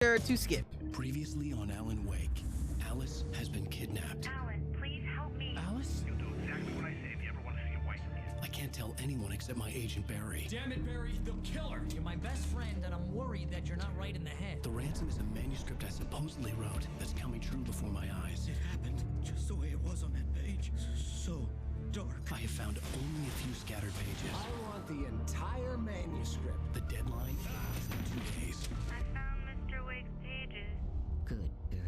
To skip. Previously on Alan Wake, Alice has been kidnapped. Alan, please help me. Alice? You'll do exactly what I say if you ever want to see your wife again. I can't tell anyone except my agent Barry. Damn it, Barry, they'll kill her. You're my best friend, and I'm worried that you're not right in the head. The ransom is a manuscript I supposedly wrote that's coming true before my eyes. It happened just the way it was on that page. So dark. I have found only a few scattered pages. I want the entire manuscript. The deadline is in 2 days. I found Mr. Wake's pages. Good girl.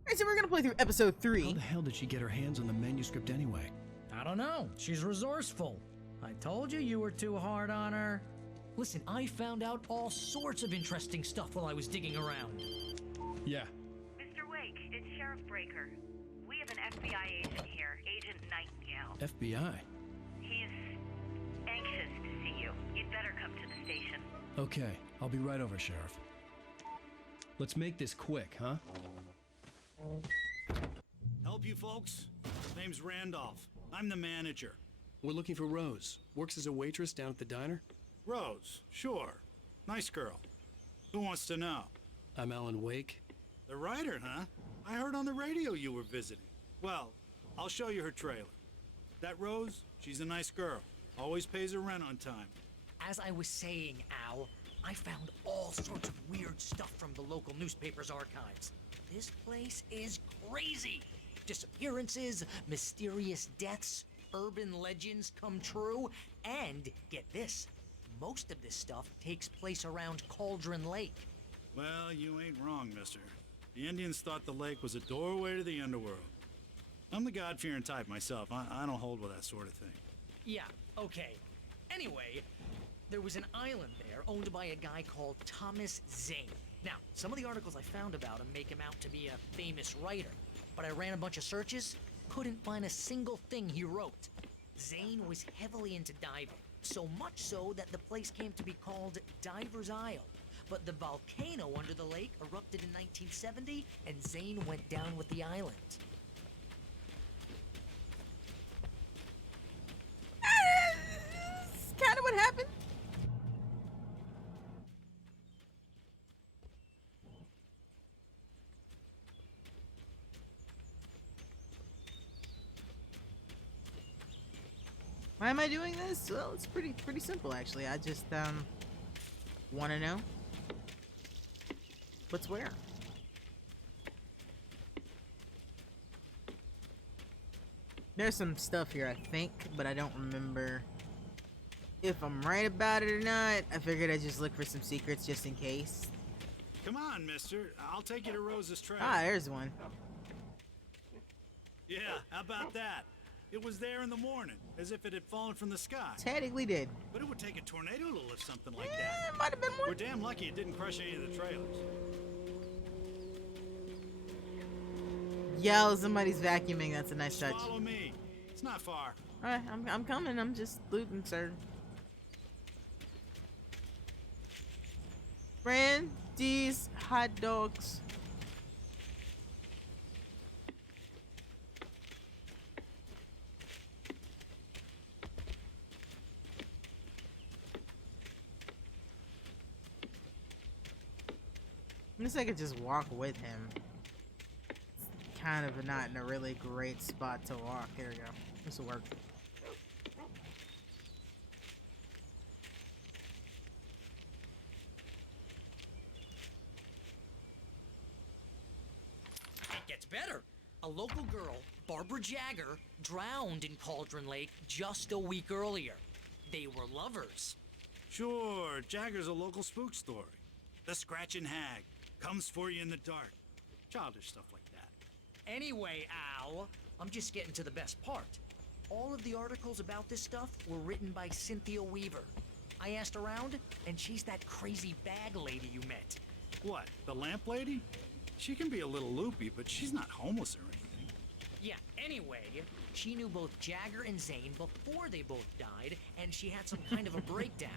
Alright, so we're gonna play through episode How 3. the hell did she get her hands on the manuscript anyway? I don't know. She's resourceful. I told you were too hard on her. Listen, I found out all sorts of interesting stuff while I was digging around. Yeah. Mr. Wake, it's Sheriff Breaker. We have an FBI agent here, Agent Nightingale. FBI. He's anxious to see you. You'd better come to the station. Okay, I'll be right over, Sheriff. Let's make this quick, huh? Help you folks? Name's Randolph. I'm the manager. We're looking for Rose. Works as a waitress down at the diner. Rose, sure. Nice girl. Who wants to know? I'm Alan Wake. The writer, huh? I heard on the radio you were visiting. Well, I'll show you her trailer. That Rose, she's a nice girl. Always pays her rent on time. As I was saying, Al, I found all sorts of weird stuff from the local newspaper's archives. This place is crazy. Disappearances, mysterious deaths, urban legends come true, and get this, most of this stuff takes place around Cauldron Lake. Well, you ain't wrong, mister. The Indians thought the lake was a doorway to the underworld. I'm the God-fearing type myself. I don't hold with that sort of thing. Yeah, okay. Anyway, there was an island there owned by a guy called Thomas Zane. Now, some of the articles I found about him make him out to be a famous writer, but I ran a bunch of searches, couldn't find a single thing he wrote. Zane was heavily into diving, so much so that the place came to be called Diver's Isle. But the volcano under the lake erupted in 1970, and Zane went down with the island. That's kind of what happened. Why am I doing this? Well, it's pretty simple actually. I just want to know what's where. There's some stuff here, I think, but I don't remember if I'm right about it or not. I figured I'd just look for some secrets just in case. Come on, mister. I'll take you to Rose's trailer. Ah, there's one. Yeah, how about that? It was there in the morning, as if it had fallen from the sky. Technically did. But it would take a tornado to lift something like Yeah, that. it might have been We're more. damn lucky it didn't crush any of the trailers. Yell, somebody's vacuuming. That's a nice touch. Follow me. It's not far. Alright, I'm coming. I'm just looting, sir. Randy's hot dogs. I guess I could just walk with him. It's kind of not in a really great spot to walk. There we go. This will work. It gets better. A local girl, Barbara Jagger, drowned in Cauldron Lake just a week earlier. They were lovers. Sure, Jagger's a local spook story. The Scratching Hag comes for you in the dark. Childish stuff like that. Anyway, Al, I'm just getting to the best part. All of the articles about this stuff were written by Cynthia Weaver. I asked around, and she's that crazy bag lady you met. What, the lamp lady? She can be a little loopy, but she's not homeless or anything. Yeah, anyway, she knew both Jagger and Zane before they both died, and she had some kind of a breakdown.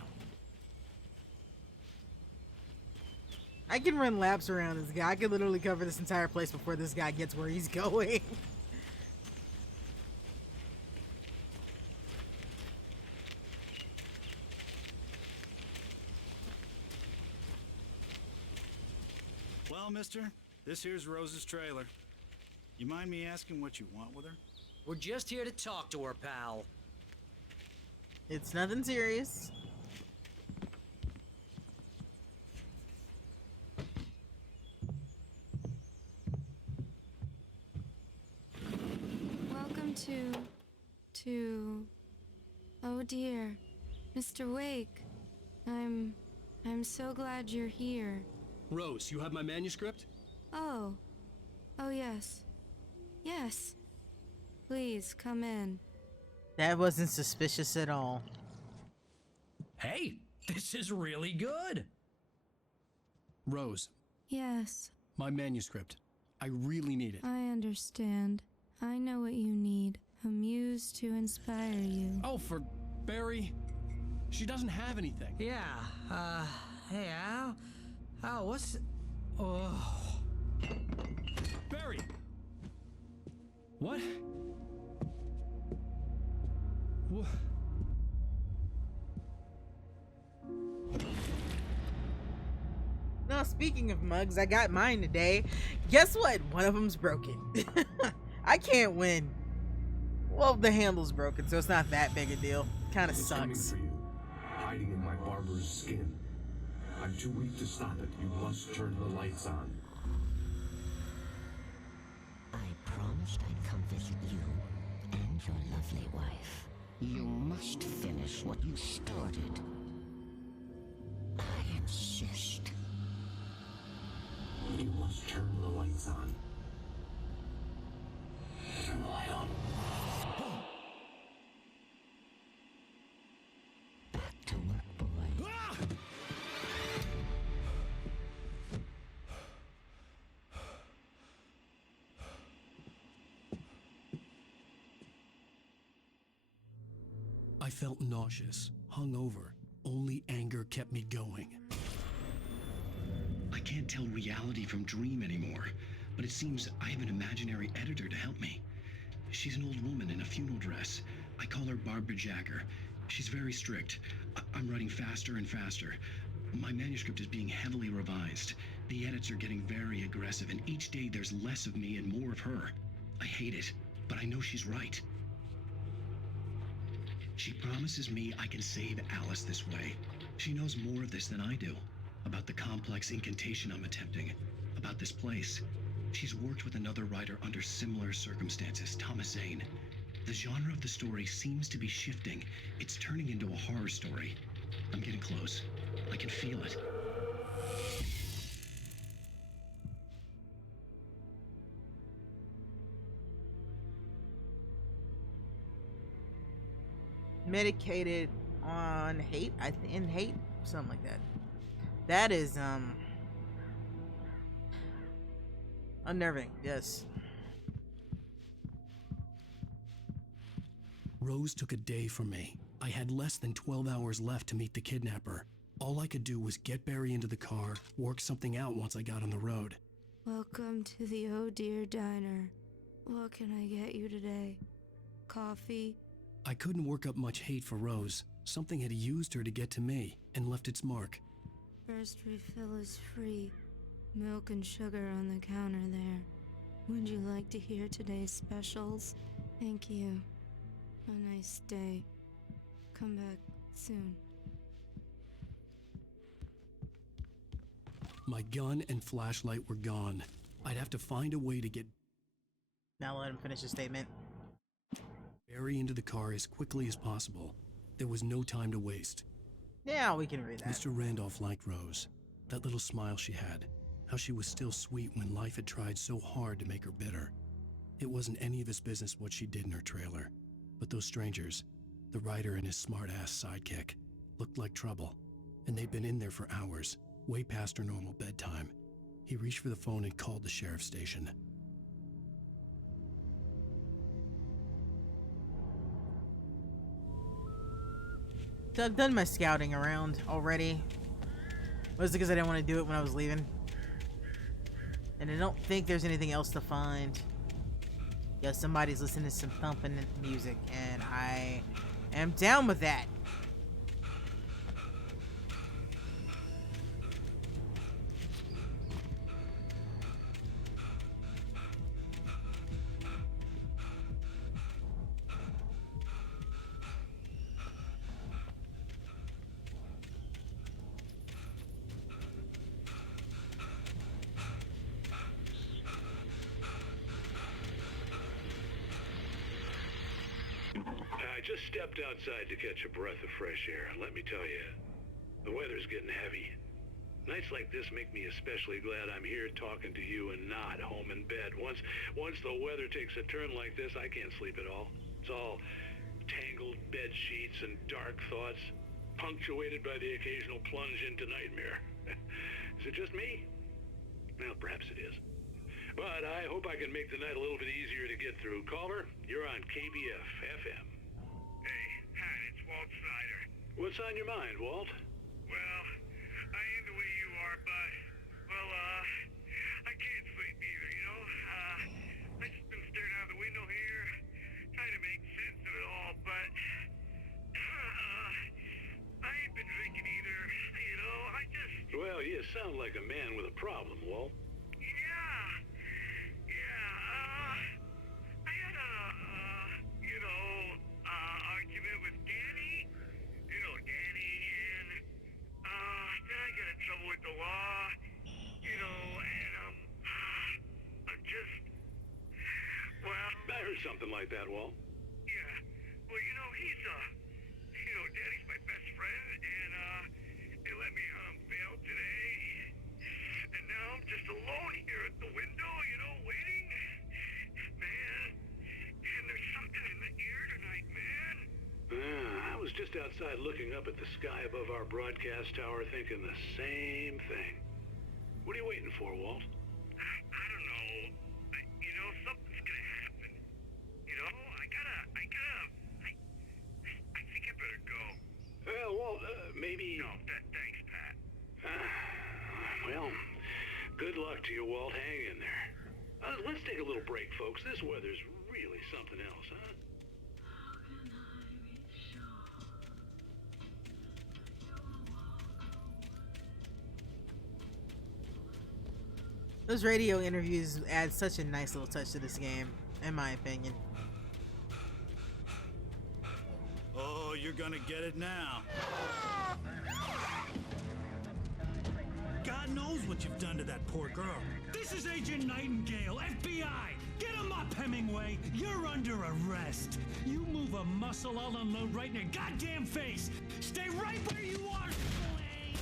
I can run laps around this guy. I can literally cover this entire place before this guy gets where he's going. Well, mister, this here's Rose's trailer. You mind me asking what you want with her? We're just here to talk to her, pal. It's nothing serious. Welcome to... Oh dear, Mr. Wake. I'm so glad you're here. Rose, you have my manuscript? Oh. Oh yes. Yes. Please, come in. That wasn't suspicious at all. Hey, this is really good. Rose, Yes, my manuscript. I really need it. I understand. I know what you need. A muse to inspire you. Oh, for Barry. She doesn't have anything. Yeah, hey, Al, what's... Oh... Barry! What? What? No, speaking of mugs, I got mine today. Guess what? One of them's broken. I can't win. Well, the handle's broken, so it's not that big a deal. Kind of It's coming sucks. for you, hiding in my barber's skin. I'm too weak to stop it. You must turn the lights on. I promised I'd come visit you and your lovely wife. You must finish what you started. I insist. You must turn the lights on. Turn the light on. Back to work, boy. I felt nauseous, hungover. Only anger kept me going. I can't tell reality from dream anymore, but it seems I have an imaginary editor to help me. She's an old woman in a funeral dress. I call her Barbara Jacker. She's very strict. I'm writing faster and faster. My manuscript is being heavily revised. The edits are getting very aggressive, and each day there's less of me and more of her. I hate it, but I know she's right. She promises me I can save Alice this way. She knows more of this than I do. About the complex incantation I'm attempting. About this place. She's worked with another writer under similar circumstances, Thomas Zane. The genre of the story seems to be shifting. It's turning into a horror story. I'm getting close. I can feel it. Medicated on hate, in hate, something like that. That is unnerving. Yes. Rose took a day from me. I had less than 12 hours left to meet the kidnapper. All I could do was get Barry into the car, work something out once I got on the road. Welcome to the Oh Dear Diner. What can I get you today? Coffee? I couldn't work up much hate for Rose. Something had used her to get to me and left its mark. First refill is free. Milk and sugar on the counter there. Would you like to hear today's specials? Thank you. A nice day. Come back soon. My gun and flashlight were gone. I'd have to find a way to get Now let him finish his statement. Barry into the car as quickly as possible. There was no time to waste. Yeah, we can read that. Mr. Randolph liked Rose. That little smile she had. How she was still sweet when life had tried so hard to make her bitter. It wasn't any of his business what she did in her trailer. But those strangers, the writer and his smart-ass sidekick, looked like trouble. And they'd been in there for hours, way past her normal bedtime. He reached for the phone and called the sheriff's station. So I've done my scouting around already. Was it because I didn't want to do it when I was leaving? And I don't think there's anything else to find. Yeah, somebody's listening to some thumping music, and I am down with that. stepped outside to catch a breath of fresh air, and let me tell you, the weather's getting heavy. Nights like this make me especially glad I'm here talking to you and not home in bed. Once the weather takes a turn like this, I can't sleep at all. It's all tangled bed sheets and dark thoughts, punctuated by the occasional plunge into nightmare. Is it just me? Well, perhaps it is. But I hope I can make the night a little bit easier to get through. Caller, you're on KBF FM. Hey, Pat, it's Walt Snyder. What's on your mind, Walt? Well, I am the way you are, but, well, I can't sleep either, you know? I just been staring out the window here, trying to make sense of it all, but, I ain't been drinking either, you know? Well, you sound like a man with a problem, Walt. I had a, argument with Danny, and, then I got in trouble with the law, and, I'm just, well... I heard something like that, Walt. Yeah, well, he's, Danny's my best friend, and, they let me, bail today, and now I'm just alone here at the window, waiting, man, and there's something in the air tonight, man. I was just outside looking up at the sky above our broadcast tower thinking the same thing. What are you waiting for, Walt? I don't know. Something's gonna happen. I think I better go. Walt, maybe... No, thanks, Pat. Well, good luck to you, Walt. Hang in there. Let's take a little break, folks. This weather's really something else, huh? Those radio interviews add such a nice little touch to this game, in my opinion. Oh, you're gonna get it now. God knows what you've done to that poor girl. This is Agent Nightingale, FBI! Get him up, Hemingway! You're under arrest! You move a muscle, I'll unload right in your goddamn face! Stay right where you are, Slade!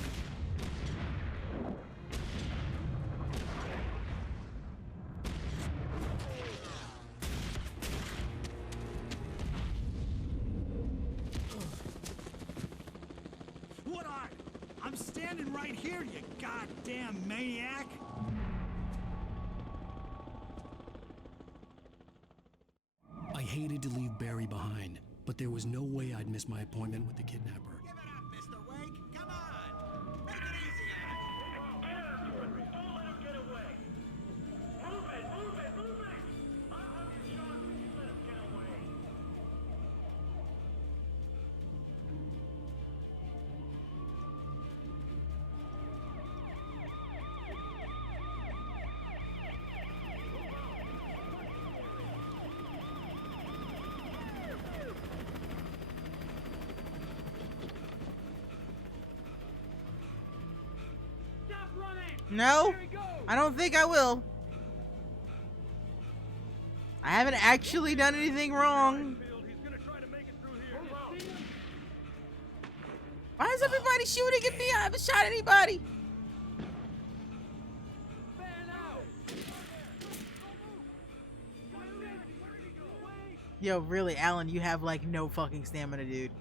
What are? I'm standing right here, you goddamn maniac! I hated to leave Barry behind, but there was no way I'd miss my appointment with the kidnapper. Give it up, Mr. Wake! Come on! Make it easy on him! Don't let him get away! Move it! I'll get shot if you let him get away! No, I don't think I will. I haven't actually done anything wrong. Why is everybody shooting at me? I haven't shot anybody. Yo, really, Alan, you have like no fucking stamina, dude.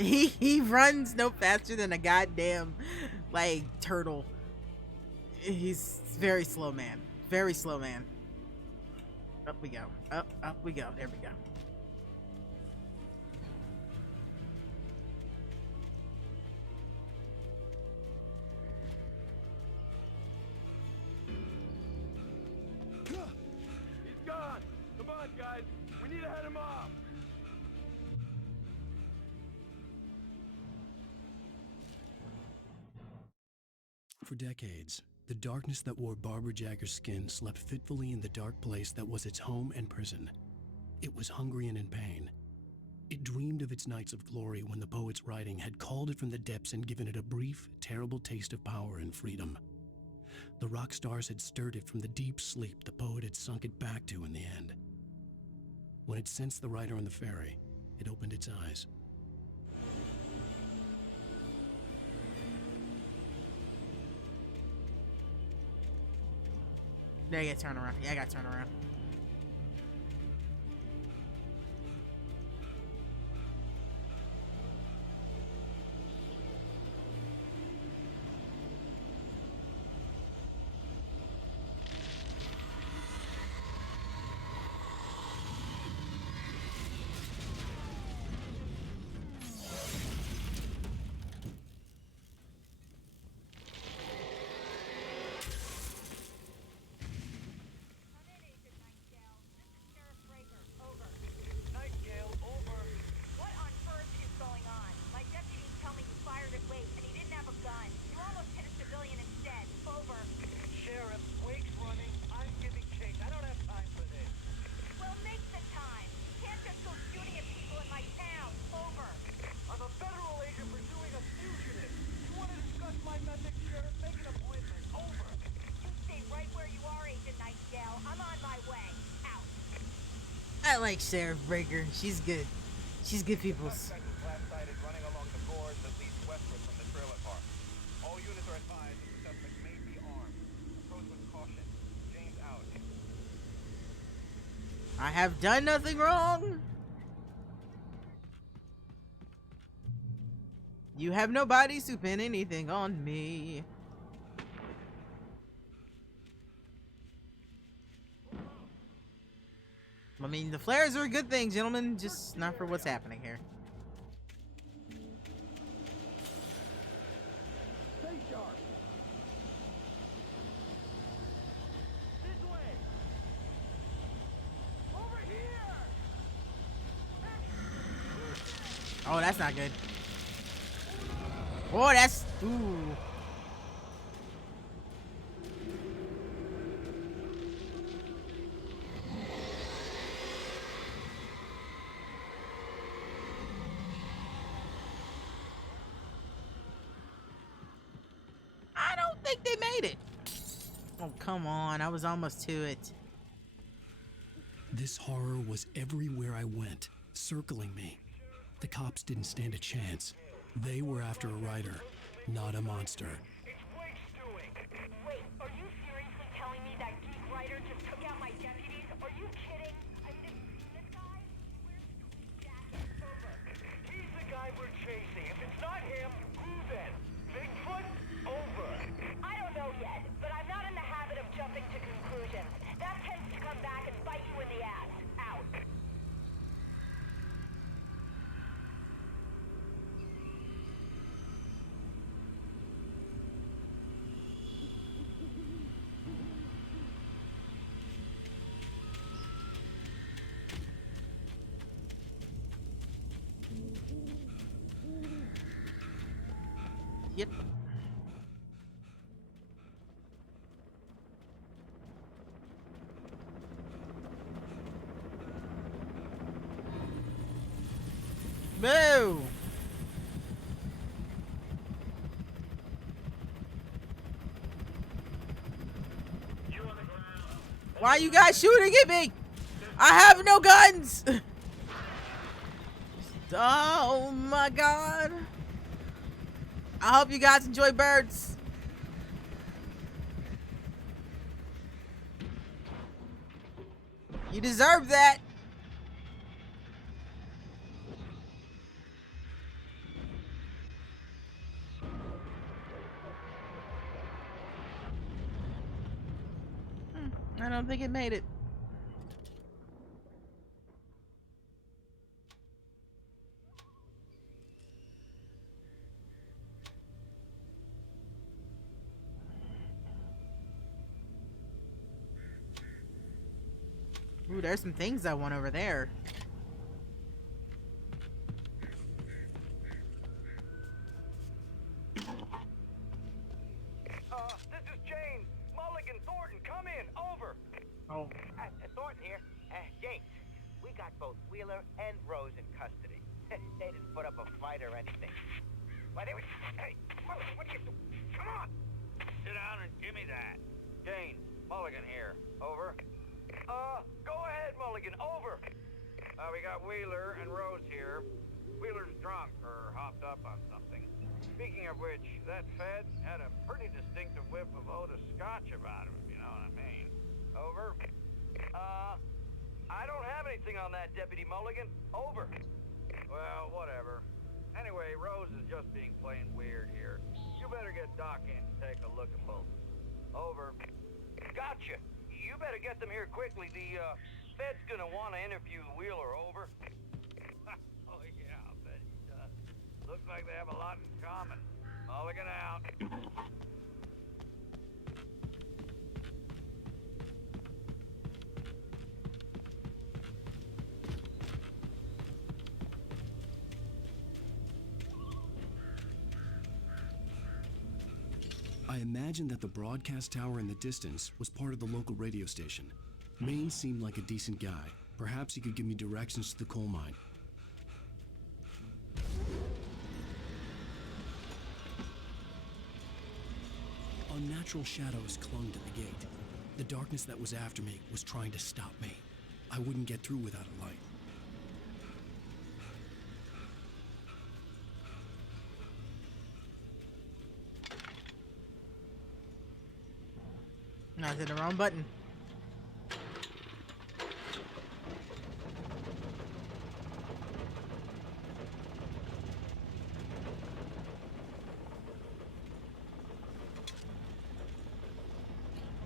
He runs no faster than a goddamn, like, turtle. He's very slow, man. Very slow, man. Up we go. Up we go. There we go. He's gone! Come on, guys! We need to head him off! For decades, the darkness that wore Barbara Jagger's skin slept fitfully in the dark place that was its home and prison. It was hungry and in pain. It dreamed of its nights of glory when the poet's writing had called it from the depths and given it a brief, terrible taste of power and freedom. The rock stars had stirred it from the deep sleep the poet had sunk it back to in the end. When it sensed the rider on the ferry, it opened its eyes. There, you gotta turn around. Yeah, I gotta turn around. Nightingale, over. What on earth is going on? My deputies tell me you fired at Wake and he didn't have a gun. You almost hit a civilian instead. Over. Sheriff, Wake's running. I'm giving chase. I don't have time for this. Well, make the time. You can't just go shooting at people in my town. Over. I'm a federal agent pursuing a fugitive. You want to discuss my methods, Sheriff? Make an appointment. Over. You stay right where you are, Agent Nightingale. I'm on my way. Out. I like Sheriff Breaker. She's good. She's good people's. Suspect is last sighted running along the gorge that leads westward from the trailer park. All units are advised that the suspect may be armed. Approach with caution. James out. I have done nothing wrong. You have no bodies to pin anything on me. I mean, the flares are a good thing, gentlemen, just not for what's happening here. Stay sharp. This way. Over here. Oh, that's not good. Oh, that's... Ooh. I don't think they made it. Oh, come on. I was almost to it. This horror was everywhere I went, circling me. The cops didn't stand a chance. They were after a rider, not a monster. It's Wake's doing. Wait, are you seriously telling me that geek writer just took out my deputies? Are you kidding? I mean, have you seen this guy? He wears a tweed jacket. Over. He's the guy we're chasing. If it's not him, who then? Bigfoot? Over. I don't know yet, but I'm not in the habit of jumping to conclusions. That tends to come back and bite you in the ass. Out. Yep. Boo! Why are you guys shooting at me? I have no guns! Oh my god. I hope you guys enjoy birds. You deserve that. I don't think it made it. Ooh, there's some things I want over there. This is James. Mulligan, Thornton, come in. Over. Oh. Thornton here. James, we got both Wheeler and Rose in custody. They didn't put up a fight or anything. Why, they were... Hey, Mulligan, what are you doing? Come on! Sit down and give me that. Jane, Mulligan here. Over. Go ahead, Mulligan. Over. We got Wheeler and Rose here. Wheeler's drunk or hopped up on something. Speaking of which, that Fed had a pretty distinctive whiff of Oda Scotch about him, if you know what I mean. Over. I don't have anything on that, Deputy Mulligan. Over. Well, whatever. Anyway, Rose is just being plain weird here. You better get Doc in to take a look at both. Over. Gotcha. You better get them here quickly. The, Fed's gonna want to interview Wheeler. Over. Oh, yeah, I bet he does. Looks like they have a lot in common. Mulligan out. I imagined that the broadcast tower in the distance was part of the local radio station. Maine seemed like a decent guy. Perhaps he could give me directions to the coal mine. Unnatural shadows clung to the gate. The darkness that was after me was trying to stop me. I wouldn't get through without a light. I hit the wrong button.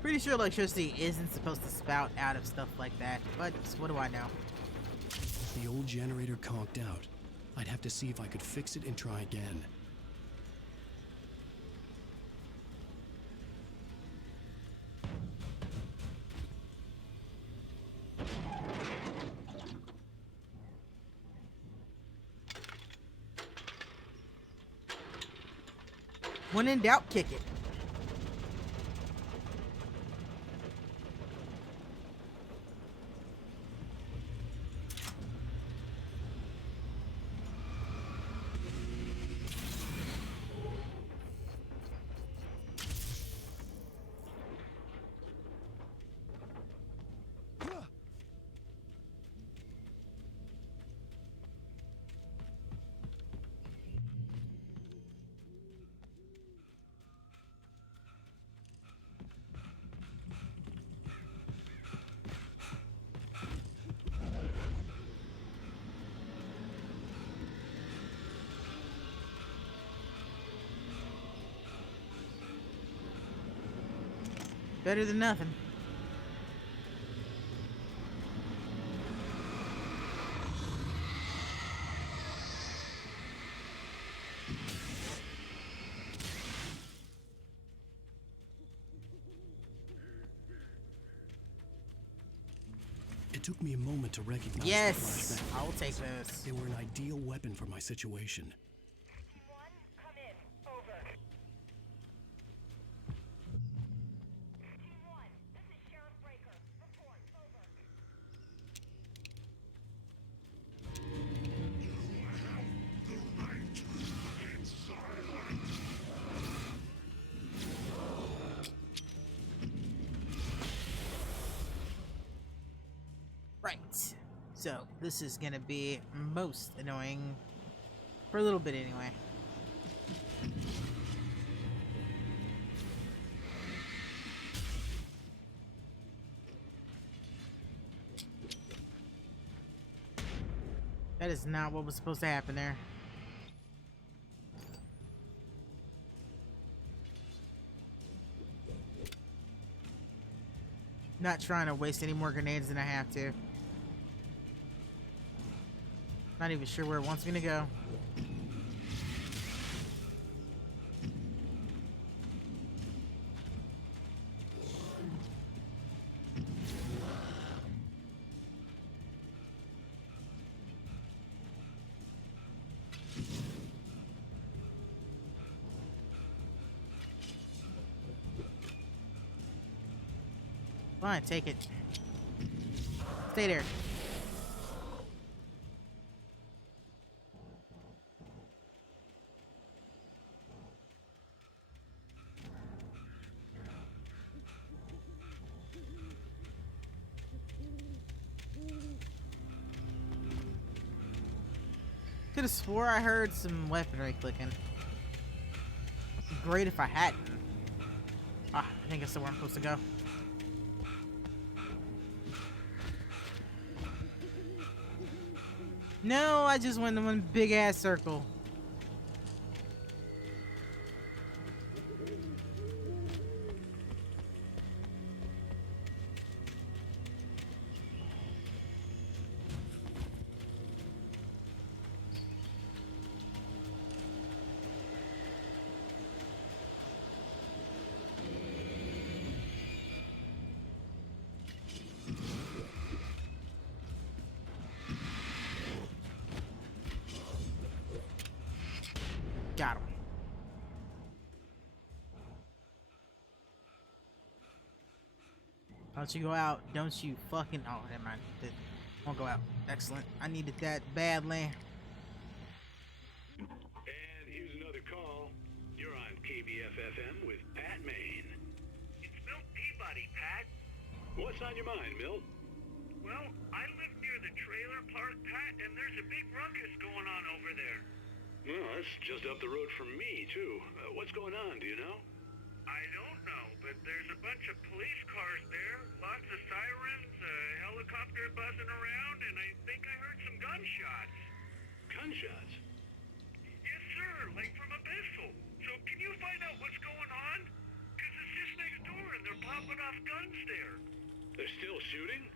Pretty sure electricity isn't supposed to spout out of stuff like that, but what do I know? The old generator conked out. I'd have to see if I could fix it and try again. When in doubt, kick it. Better than nothing. It took me a moment to recognize yes, the flashbang. I'll take those. They were an ideal weapon for my situation. Come in. Over. T1, this is Sheriff Breaker. Report. Over. Right. So, this is gonna be most annoying. For a little bit, anyway. That is not what was supposed to happen there. Not trying to waste any more grenades than I have to. Not even sure where it wants me to go. Fine, take it. Stay there. could have swore I heard some weaponry clicking. Great if I hadn't. Ah, I think that's where I'm supposed to go. No, I just went in one big ass circle. Got him. Don't you go out. Don't you fucking... Oh, never mind. Won't go out. Excellent. I needed that badly. And here's another call. You're on KBF-FM with Pat Maine. It's Milt Peabody, Pat. What's on your mind, Milt? Well, I live near the trailer park, Pat, and there's a big ruckus going on over there. Well, that's just up the road from me, too. What's going on, do you know? I don't know, but there's a bunch of police cars there, lots of sirens, a helicopter buzzing around, and I think I heard some gunshots. Gunshots? Yes, sir, like from a pistol. So can you find out what's going on? Because it's just next door and they're popping off guns there. They're still shooting?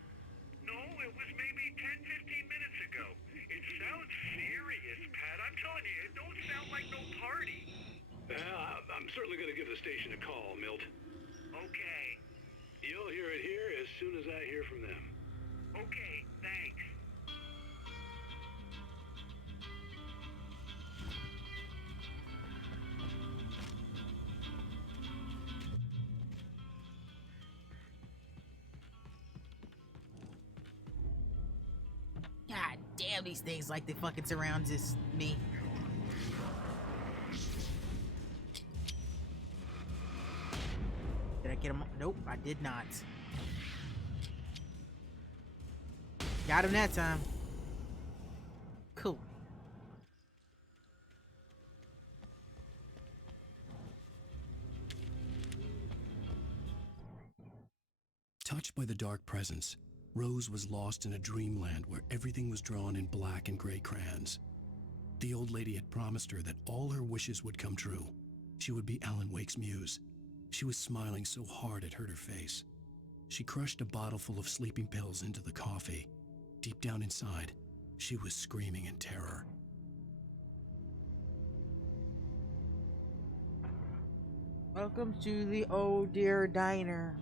No, it was maybe 10, 15 minutes ago. It sounds serious, Pat. I'm telling you, it don't sound like no party. I'm certainly going to give the station a call, Milt. Okay. You'll hear it here as soon as I hear from them. Okay, thanks. God damn, these things like they fucking surround me. Did I get him? Nope, I did not. Got him that time. Cool. Touched by the dark presence, Rose was lost in a dreamland where everything was drawn in black and gray crayons. The old lady had promised her that all her wishes would come true. She would be Alan Wake's muse. She was smiling so hard it hurt her face. She crushed a bottle full of sleeping pills into the coffee. Deep down inside, she was screaming in terror. Welcome to the Oh Dear Diner.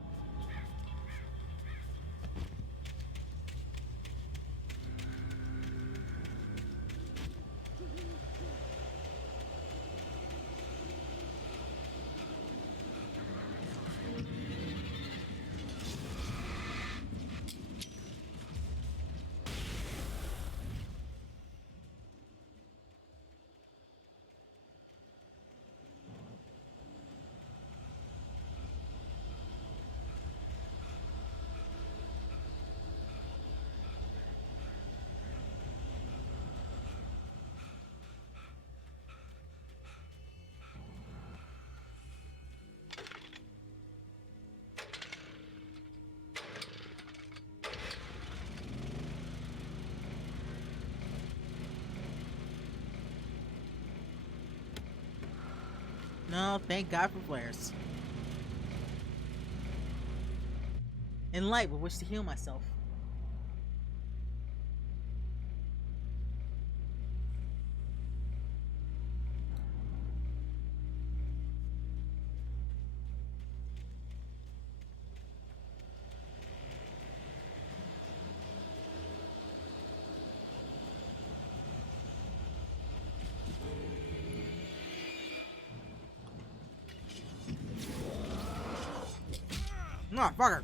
No, thank God for flares. And light with which to heal myself. No, fucker.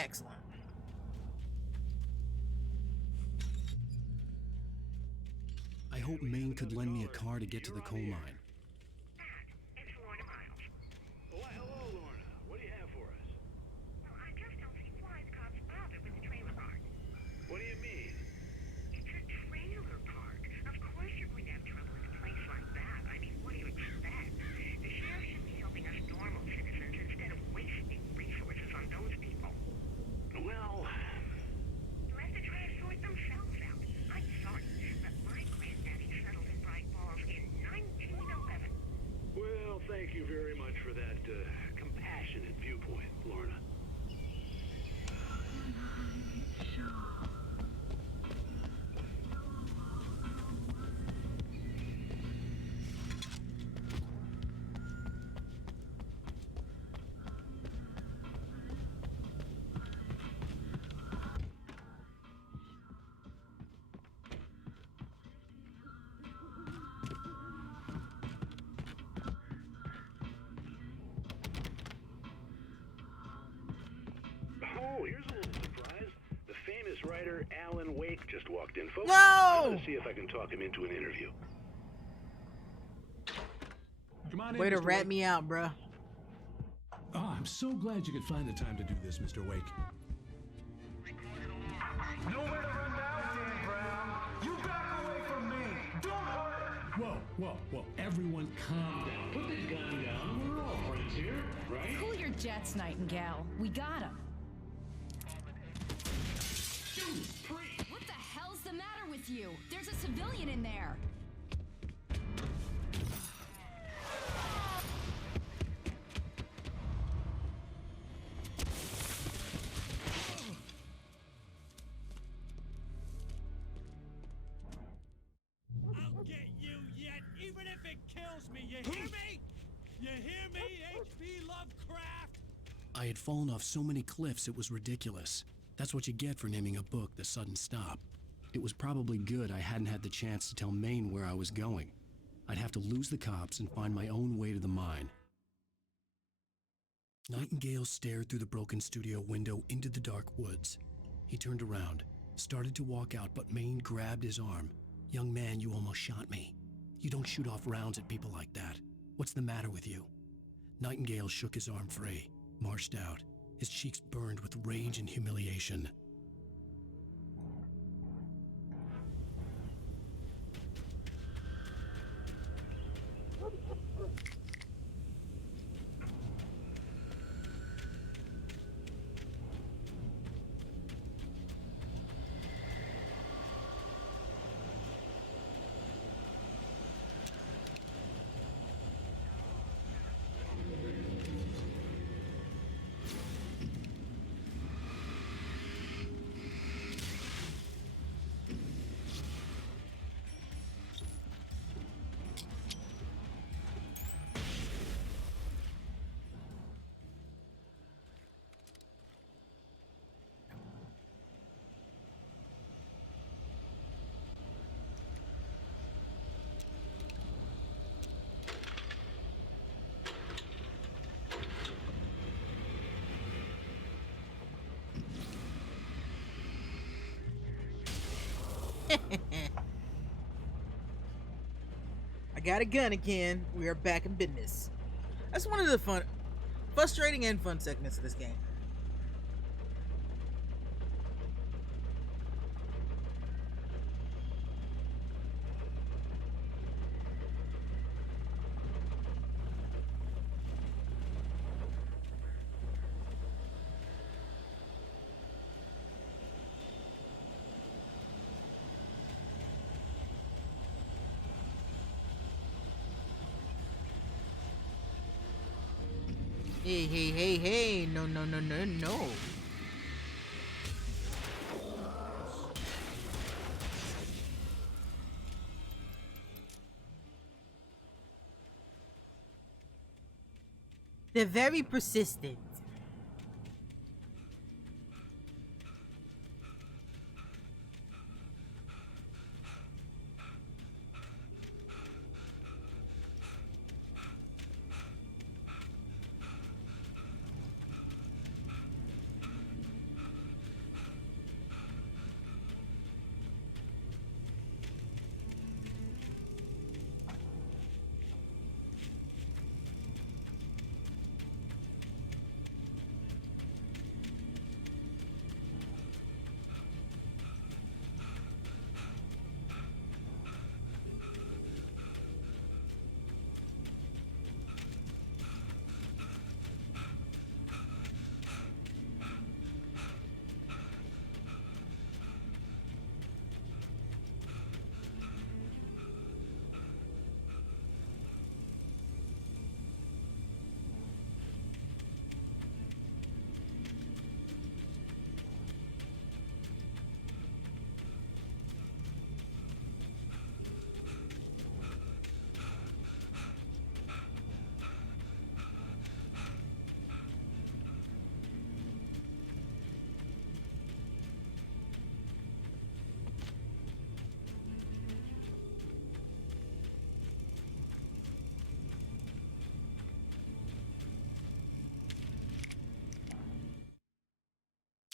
Excellent. I hope Maine could lend me a car to get to the coal mine. It's Lorna Miles. Well, hello, Lorna. What do you have for us? Well, I just don't see why the cops bothered with the trailer park. What do you mean? It's a trailer park. Of course you're going to have trouble in a place like that. I mean, what do you expect? The sheriff should be helping us normal citizens instead of wasting resources on those people. Well, You'll have to try to sort themselves out. I'm sorry, but my granddaddy settled in Bright Falls in 1911. Well, thank you very much for that compassionate viewpoint, Lorna. Oh, here's a little surprise. The famous writer Alan Wake just walked in, folks. No! I'm gonna see if I can talk him into an interview. Come on in, Way to Mr. rat Wake. me out, bruh. Oh, I'm so glad you could find the time to do this, Mr. Wake. Nowhere to run now, Dan Brown. You back away from me. Don't hurt. Whoa. Everyone calm down. Put this gun down. We're all friends here, right? Cool your jets, Nightingale. We got him. What the hell's the matter with you? There's a civilian in there. I'll get you yet, even if it kills me. You hear me? You hear me, H.P. Lovecraft? I had fallen off so many cliffs it was ridiculous. That's what you get for naming a book The Sudden Stop. It was probably good I hadn't had the chance to tell Maine where I was going. I'd have to lose the cops and find my own way to the mine. Nightingale stared through the broken studio window into the dark woods. He turned around, started to walk out, but Maine grabbed his arm. "Young man, you almost shot me. You don't shoot off rounds at people like that. What's the matter with you?" Nightingale shook his arm free, marched out. His cheeks burned with rage and humiliation. I got a gun again. We are back in business. That's one of the frustrating and fun segments of this game. Hey, no. They're very persistent.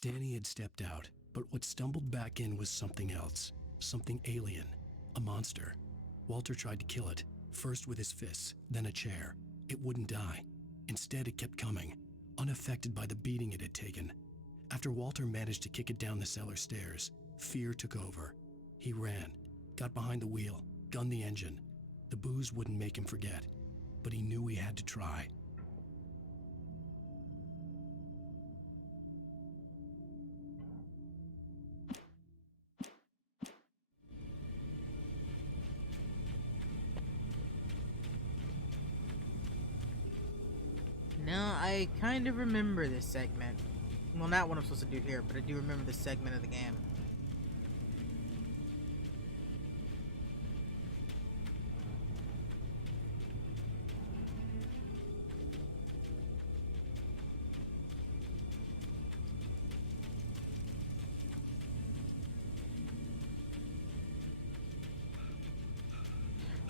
Danny had stepped out, but what stumbled back in was something else. Something alien. A monster. Walter tried to kill it, first with his fists, then a chair. It wouldn't die. Instead, it kept coming, unaffected by the beating it had taken. After Walter managed to kick it down the cellar stairs, fear took over. He ran, got behind the wheel, gunned the engine. The booze wouldn't make him forget, but he knew he had to try. Now, I kind of remember this segment. Well, not what I'm supposed to do here, but I do remember this segment of the game.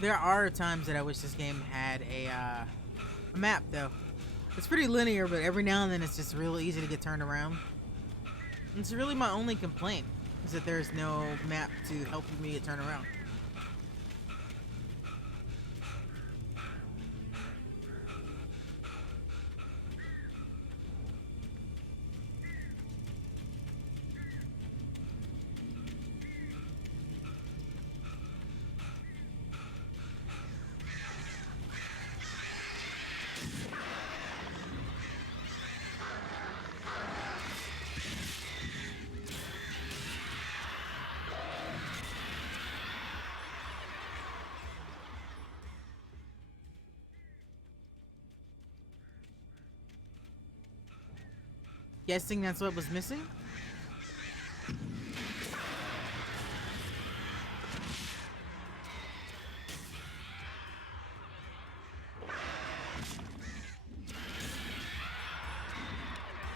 There are times that I wish this game had a map, though. It's pretty linear, but every now and then it's just real easy to get turned around. And it's really my only complaint, is that there's no map to help me get turned around. Guessing that's what was missing?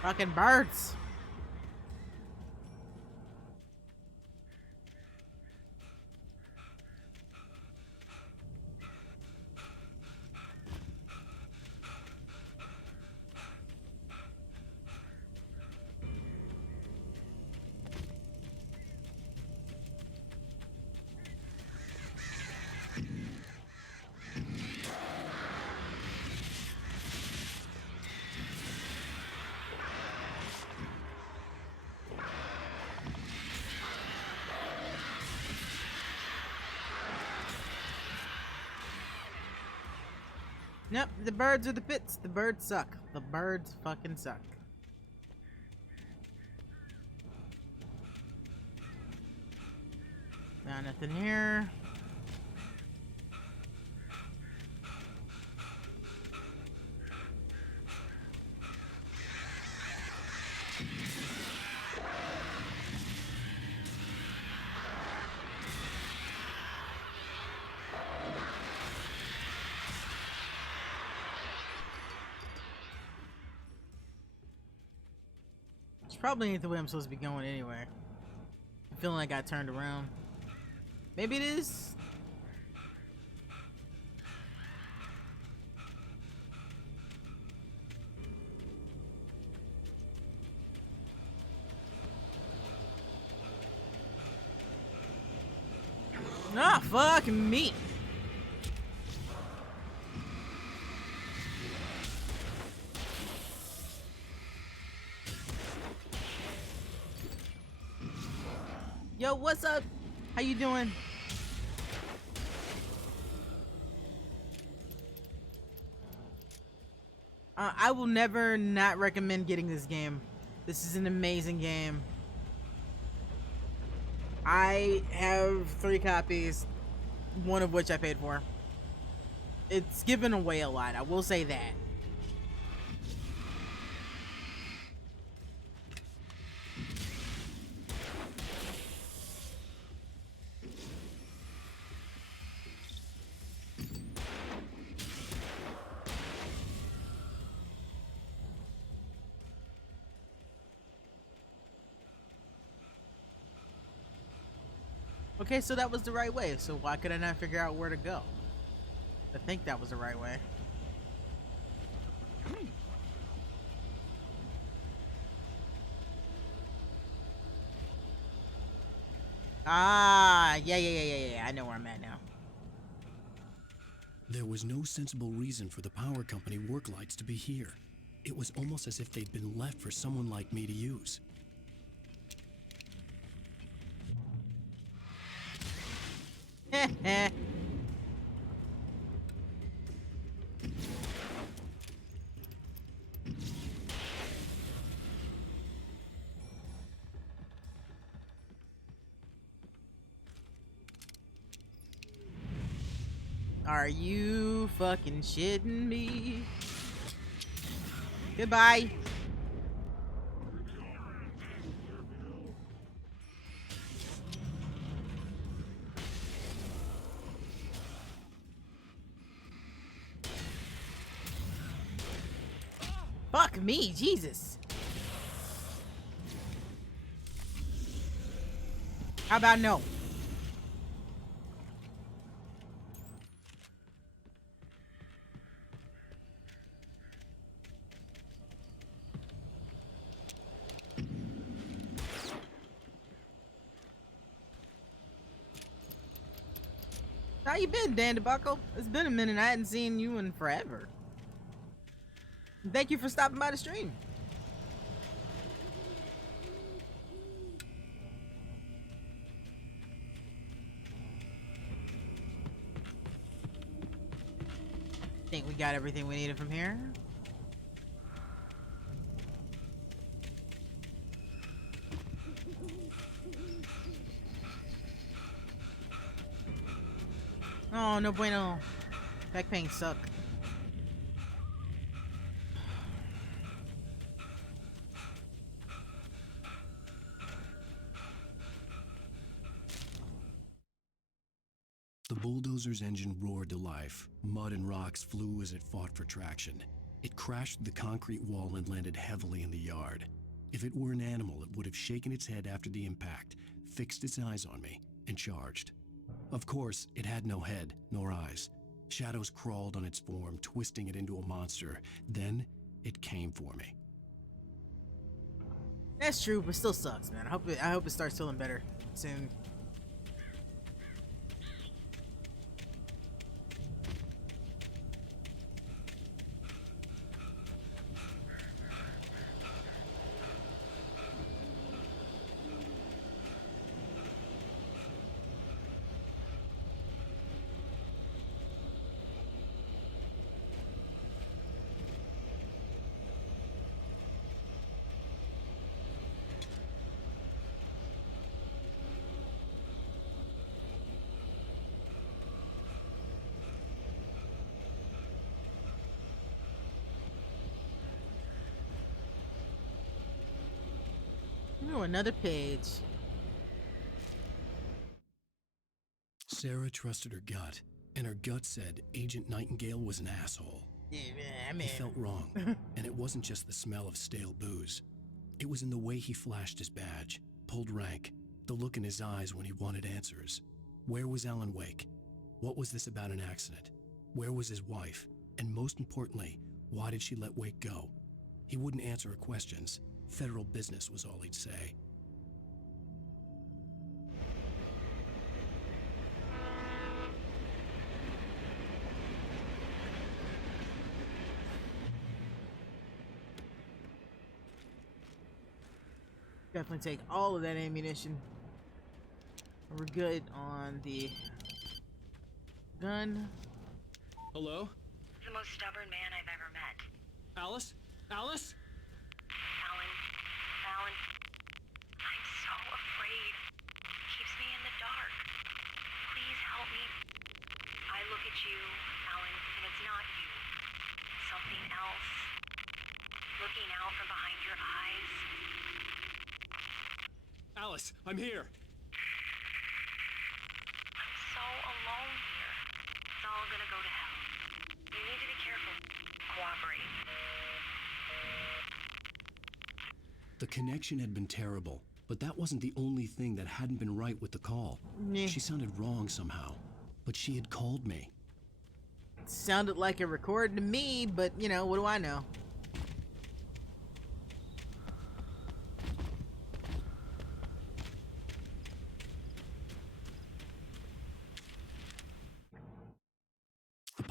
Fucking birds! Nope, the birds are the pits. The birds suck. The birds fucking suck. Now nothing here. Probably ain't the way I'm supposed to be going anyway. I'm feeling like I got turned around. Maybe it is. Ah, fuck me. Yo, what's up? How you doing? I will never not recommend getting this game. This is an amazing game. I have 3 copies, one of which I paid for. It's given away a lot, I will say that. Okay, so that was the right way, so why could I not figure out where to go? I think that was the right way. Ah, yeah. I know where I'm at now. There was no sensible reason for the power company work lights to be here. It was almost as if they'd been left for someone like me to use. Heh. Are you fucking shitting me? Goodbye. Fuck me, Jesus. How about no? How you been, Dan DeBuckle? It's been a minute. I hadn't seen you in forever. Thank you for stopping by the stream. Think we got everything we needed from here. Oh, no bueno. Back pain suck. The bulldozer's engine roared to life. Mud and rocks flew as it fought for traction. It crashed the concrete wall and landed heavily in the yard. If it were an animal, it would have shaken its head after the impact, fixed its eyes on me, and charged. Of course, it had no head, nor eyes. Shadows crawled on its form, twisting it into a monster. Then, it came for me. That's true, but still sucks, man. I hope it starts feeling better soon. Ooh, another page. Sarah trusted her gut, and her gut said Agent Nightingale was an asshole. Yeah, I mean... He felt wrong, and it wasn't just the smell of stale booze. It was in the way he flashed his badge, pulled rank, the look in his eyes when he wanted answers. Where was Alan Wake? What was this about an accident? Where was his wife? And most importantly, why did she let Wake go? He wouldn't answer her questions. Federal business was all he'd say. Definitely take all of that ammunition. We're good on the gun. Hello? The most stubborn man I've ever met. Alice? Alice? Alan, I'm so afraid. It keeps me in the dark. Please help me. I look at you, Alan, and it's not you. Something else. Looking out from behind your eyes. Alice, I'm here. I'm so alone here. It's all gonna go to hell. You need to be careful. Cooperate. The connection had been terrible, but that wasn't the only thing that hadn't been right with the call. She sounded wrong somehow, but she had called me. It sounded like a record to me, but you know, what do I know?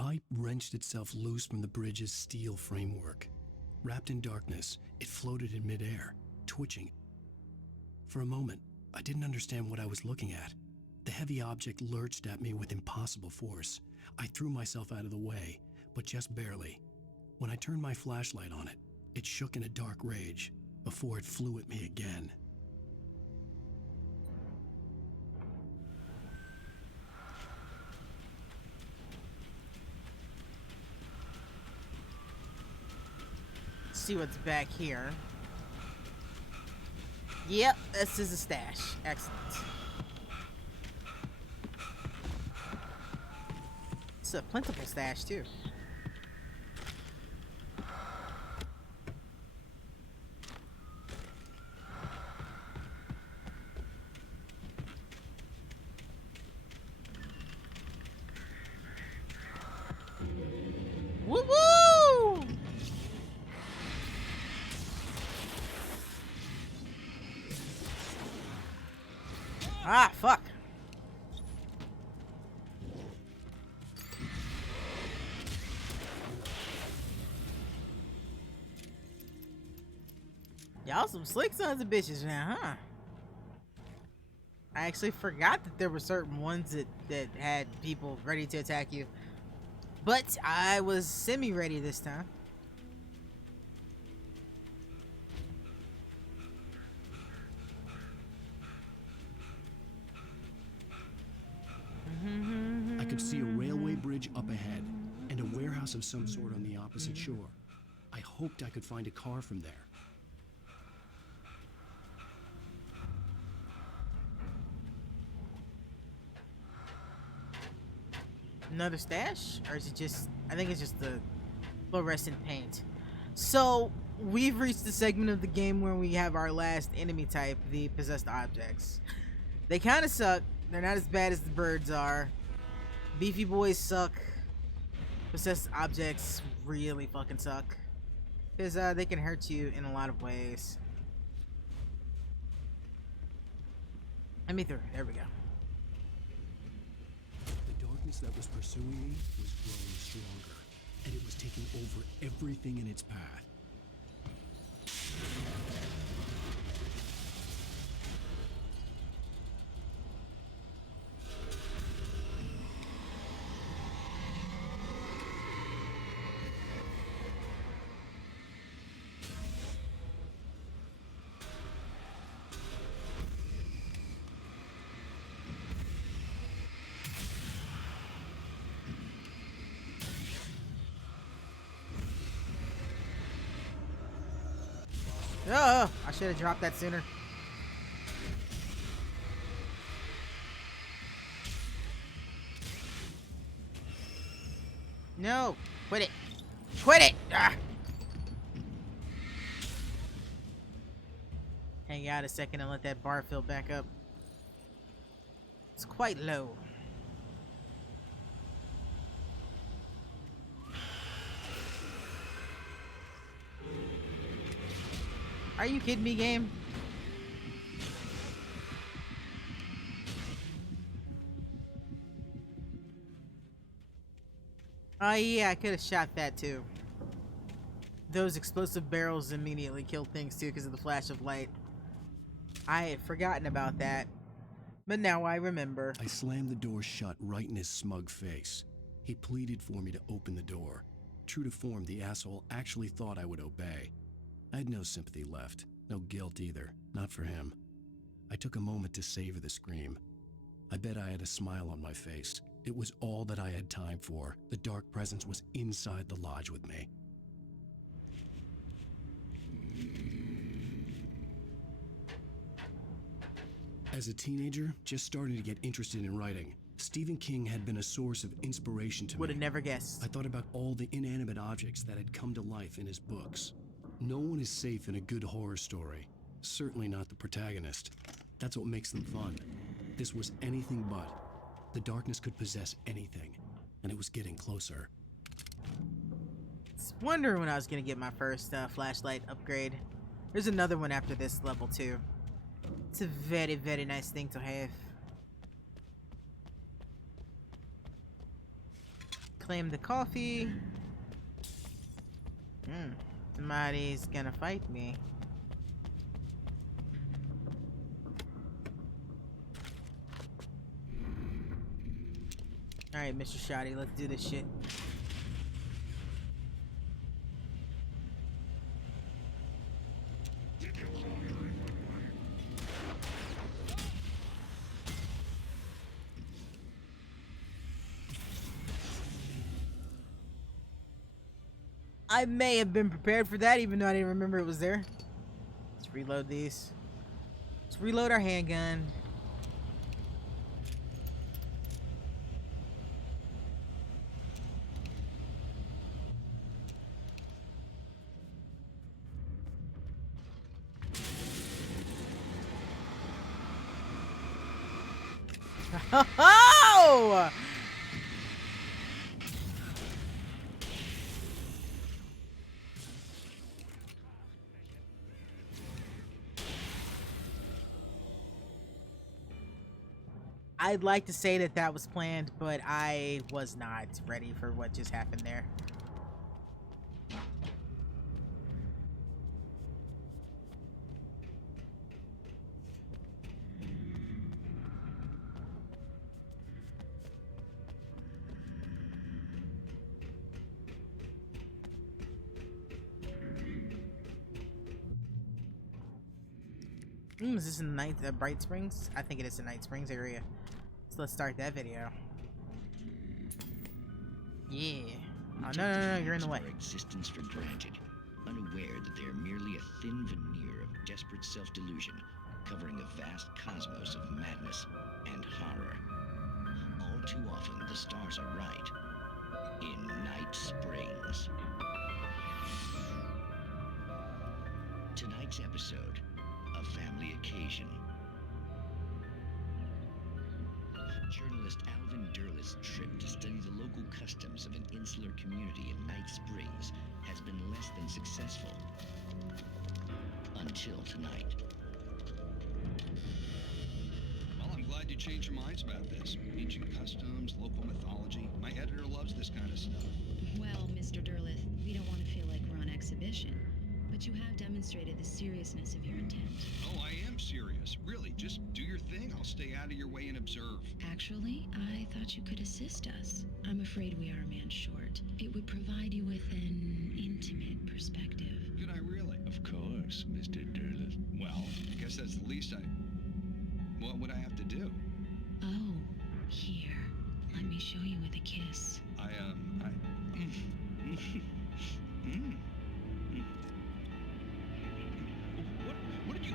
pipe wrenched itself loose from the bridge's steel framework. Wrapped in darkness, it floated in midair, twitching. For a moment, I didn't understand what I was looking at. The heavy object lurched at me with impossible force. I threw myself out of the way, but just barely. When I turned my flashlight on it, it shook in a dark rage before it flew at me again. See what's back here. Yep, this is a stash. Excellent. It's a plentiful stash too. Woo woo! Ah, fuck. Y'all some slick sons of bitches now, huh? I actually forgot that there were certain ones that had people ready to attack you. But I was semi-ready this time. I could see a railway bridge up ahead and a warehouse of some sort on the opposite shore. I hoped I could find a car from there. Another stash? Or is it just... I think it's just the fluorescent paint. So, we've reached the segment of the game where we have our last enemy type, the possessed objects. They kind of suck. They're not as bad as the birds are. Beefy boys suck. Possessed objects really fucking suck. Because they can hurt you in a lot of ways. Let me through. There we go. The darkness that was pursuing me was growing stronger, and it was taking over everything in its path. Oh, I should have dropped that sooner. No, quit it. Quit it! Ah. Hang out a second and let that bar fill back up. It's quite low. Are you kidding me, game? Oh yeah, I could have shot that too. Those explosive barrels immediately killed things too because of the flash of light. I had forgotten about that, but now I remember. I slammed the door shut right in his smug face. He pleaded for me to open the door. True to form, the asshole actually thought I would obey. I had no sympathy left, no guilt either, not for him. I took a moment to savor the scream. I bet I had a smile on my face. It was all that I had time for. The dark presence was inside the lodge with me. As a teenager, just starting to get interested in writing, Stephen King had been a source of inspiration to me. Would have never guessed. I thought about all the inanimate objects that had come to life in his books. No one is safe in a good horror story. Certainly not the protagonist. That's what makes them fun. This was anything but. The darkness could possess anything, and it was getting closer. I was wondering when I was gonna get my first flashlight upgrade. There's another one after this level too. It's a very, very nice thing to have. Claim the coffee. Somebody's gonna fight me. Alright, Mr. Shoddy, let's do this shit. I may have been prepared for that, even though I didn't remember it was there. Let's reload these. Let's reload our handgun. Oh! I'd like to say that that was planned, but I was not ready for what just happened there. Is this in Bright Springs? I think it is in Night Springs area. So let's start that video. Yeah. Oh, no, you're in the way. Our existence for granted, unaware that they are merely a thin veneer of desperate self-delusion, covering a vast cosmos of madness and horror. All too often, the stars are right. In Night Springs. Tonight's episode, a family occasion. Journalist Alvin Derleth's trip to study the local customs of an insular community in Night Springs has been less than successful. Until tonight. Well, I'm glad you changed your minds about this. Ancient customs, local mythology. My editor loves this kind of stuff. Well, Mr. Derleth, we don't want to feel like we're on exhibition, but you have demonstrated the seriousness of your intent. Oh, I am serious. Really, just do your thing. I'll stay out of your way and observe. Actually, I thought you could assist us. I'm afraid we are a man short. It would provide you with an intimate perspective. Could I really? Of course, Mr. Derleth. Well, I guess that's the least what would I have to do? Oh, here. Let me show you with a kiss. What did you...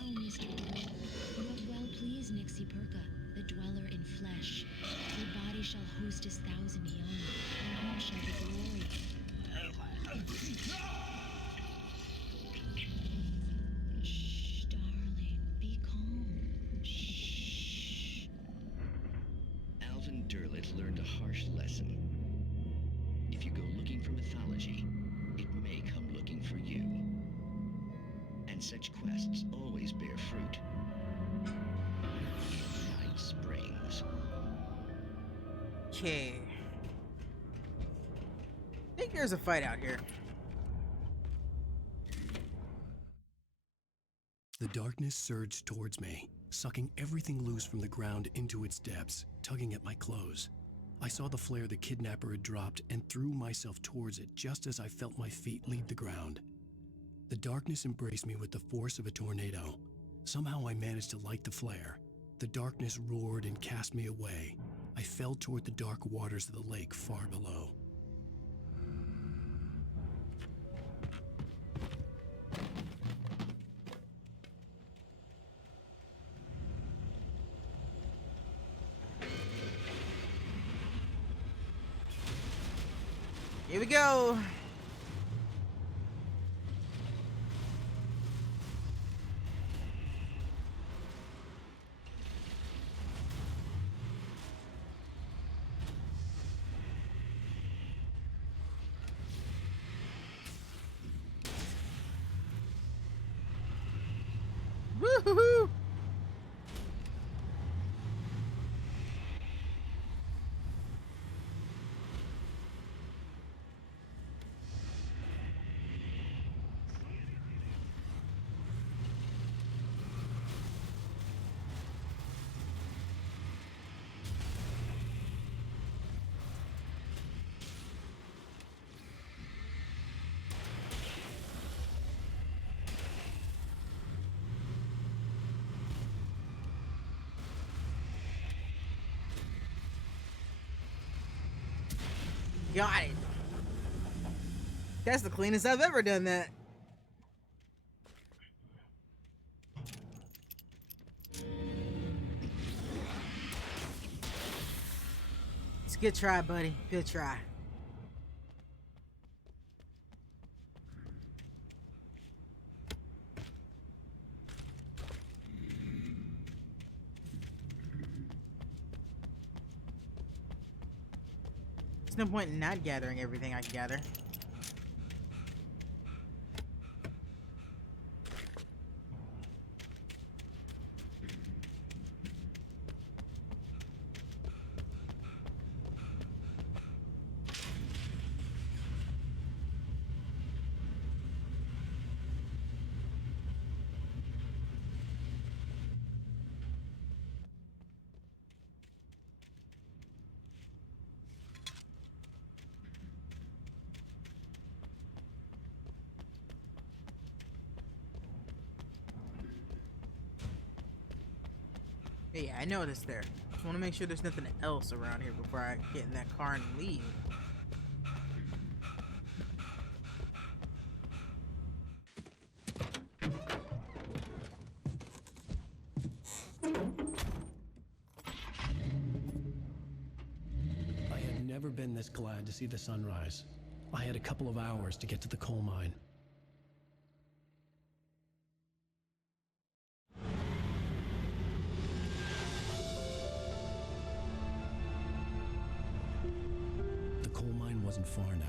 Oh, Mr. Derleth, you have well pleased Nixie Perka, the dweller in flesh. Your body shall host his 1,000 young, and home shall be glory. Shh, darling, be calm. Shh. Alvin Derleth learned a harsh lesson. If you go looking for mythology, it may come looking for you. And such quests always bear fruit. Night Springs. Okay. I think there's a fight out here. The darkness surged towards me, sucking everything loose from the ground into its depths, tugging at my clothes. I saw the flare the kidnapper had dropped and threw myself towards it just as I felt my feet leave the ground. The darkness embraced me with the force of a tornado. Somehow I managed to light the flare. The darkness roared and cast me away. I fell toward the dark waters of the lake far below. Here we go. Woo-hoo-hoo. Got it. That's the cleanest I've ever done that. It's a good try, buddy. Good try. There's no point in not gathering everything I can gather. Yeah, I noticed there. Just want to make sure there's nothing else around here before I get in that car and leave. I had never been this glad to see the sunrise. I had a couple of hours to get to the coal mine. The coal mine wasn't far now.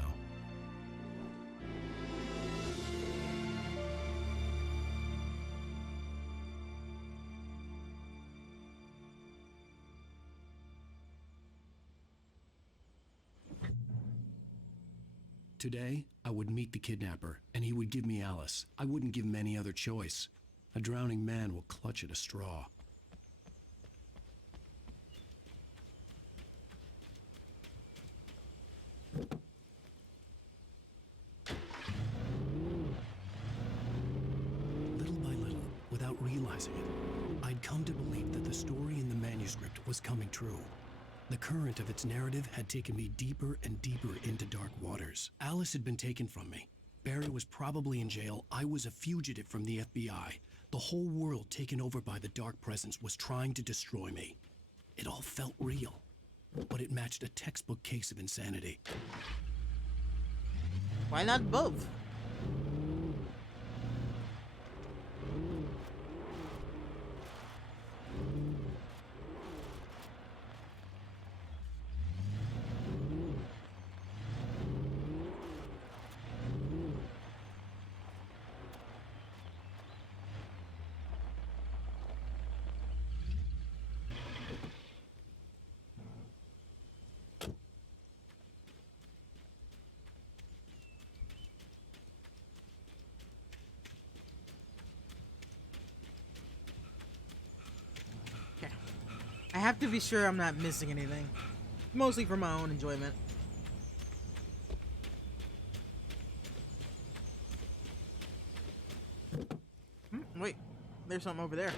Today, I would meet the kidnapper, and he would give me Alice. I wouldn't give him any other choice. A drowning man will clutch at a straw. Little by little, without realizing it, I'd come to believe that the story in the manuscript was coming true. The current of its narrative had taken me deeper and deeper into dark waters. Alice had been taken from me. Barry was probably in jail. I was a fugitive from the FBI. The whole world taken over by the dark presence was trying to destroy me. It all felt real, but it matched a textbook case of insanity. Why not both? I have to be sure I'm not missing anything. Mostly for my own enjoyment. Wait, there's something over there.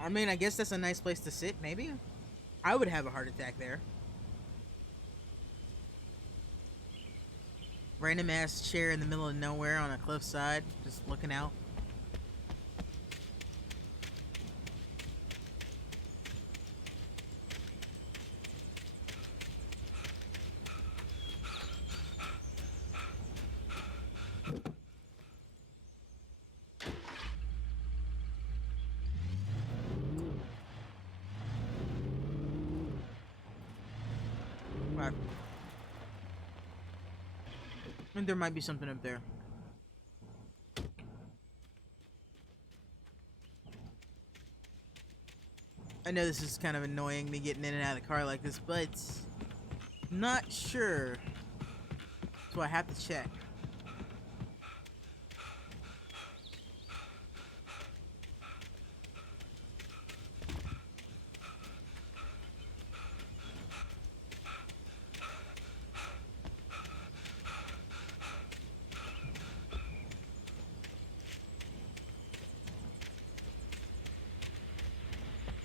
I mean, I guess that's a nice place to sit, maybe? I would have a heart attack there. Random ass chair in the middle of nowhere on a cliffside, just looking out. Right. And there might be something up there. I know this is kind of annoying, me getting in and out of the car like this, but not sure. So I have to check.